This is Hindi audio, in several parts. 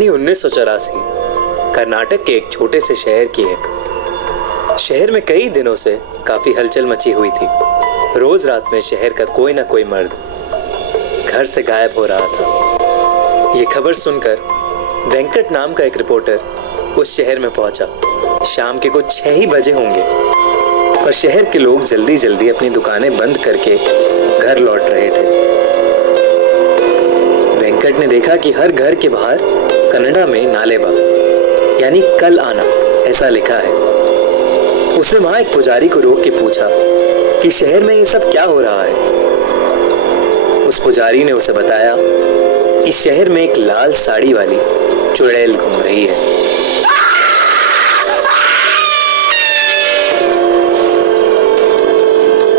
1984 कर्नाटक के एक छोटे से शहर की है। शहर में कई दिनों से काफी हलचल मची हुई थी। रोज रात में शहर का कोई ना कोई मर्द घर से गायब हो रहा था। ये खबर सुनकर वेंकट नाम का एक रिपोर्टर उस शहर में पहुंचा। शाम के कुछ 6 ही बजे होंगे और शहर के लोग जल्दी जल्दी अपनी दुकानें बंद करके घर लौट रहे थे। वेंकट ने देखा कि हर घर के बाहर कन्नड़ा में नालेबा यानी कल आना ऐसा लिखा है। उसने वहां एक पुजारी को रोक के पूछा कि शहर में ये सब क्या हो रहा है। उस पुजारी ने उसे बताया कि शहर में एक लाल साड़ी वाली चुड़ैल घूम रही है।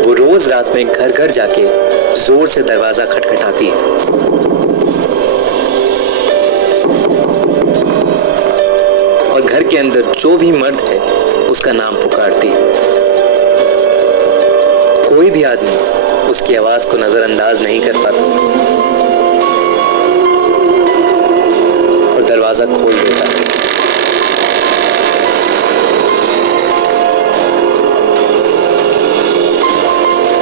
वो रोज रात में घर घर जाके जोर से दरवाजा खटखटाती है और घर के अंदर जो भी मर्द है उसका नाम पुकारती है। कोई भी आदमी उसकी आवाज को नजरअंदाज नहीं कर पाता और दरवाजा खोल देता है।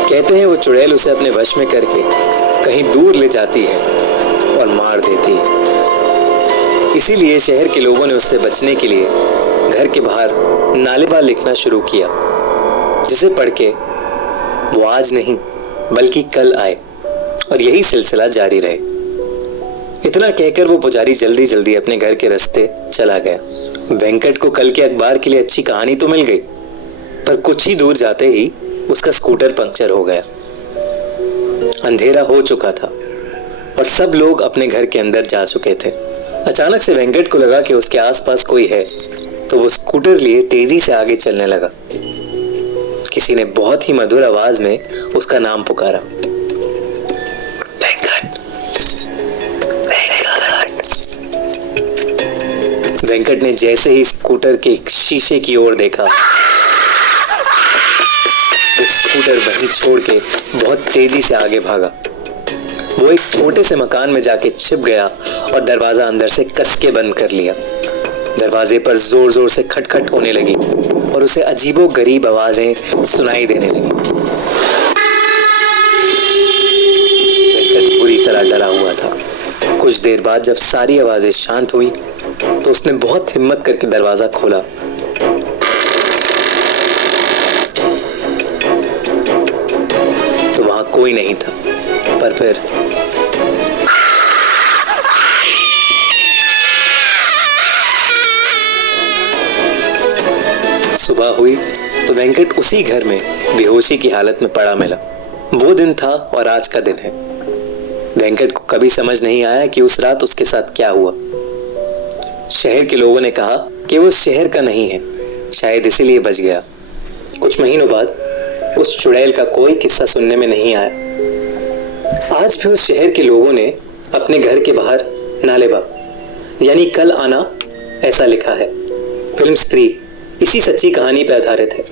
कहते हैं वो चुड़ैल उसे अपने वश में करके कहीं दूर ले जाती है और मार देती है। इसीलिए शहर के लोगों ने उससे बचने के लिए घर के बाहर नालेबा लिखना शुरू किया, जिसे पढ़ के वो आज नहीं बल्कि कल आए और यही सिलसिला जारी रहे। इतना कहकर वो पुजारी जल्दी जल्दी अपने घर के रास्ते चला गया। वेंकट को कल के अखबार के लिए अच्छी कहानी तो मिल गई, पर कुछ ही दूर जाते ही उसका स्कूटर पंक्चर हो गया। अंधेरा हो चुका था और सब लोग अपने घर के अंदर जा चुके थे। अचानक से वेंकट को लगा कि उसके आसपास कोई है, तो वो स्कूटर लिए तेजी से आगे चलने लगा। किसी ने बहुत ही मधुर आवाज में उसका नाम पुकारा, वेंकट, वेंकट। वेंकट ने जैसे ही स्कूटर के शीशे की ओर देखा, वो स्कूटर वहीं छोड़ के बहुत तेजी से आगे भागा। वो एक छोटे से मकान में जाके छिप गया और दरवाजा अंदर से कस के बंद कर लिया। दरवाजे पर जोर जोर से खटखट होने लगी और उसे अजीबो गरीब आवाजें सुनाई देने लगी। वेंकट बुरी तरह डरा हुआ था। कुछ देर बाद जब सारी आवाजें शांत हुई तो उसने बहुत हिम्मत करके दरवाजा खोला। तो वहां कोई नहीं था, पर फिर सुबह हुई तो वेंकट उसी घर में बेहोशी की हालत में पड़ा मिला। वो दिन था और आज का दिन है। वेंकट को कभी समझ नहीं आया कि उस रात उसके साथ क्या हुआ। शहर के लोगों ने कहा कि वो शहर का नहीं है, शायद इसीलिए बच गया। कुछ महीनों बाद उस चुड़ैल का कोई किस्सा सुनने में नहीं आया। आज भी उस शहर के लोगों ने अपने घर के बाहर नालेबा यानी कल आना ऐसा लिखा है। फिल्म स्त्री इसी सच्ची कहानी पर आधारित है।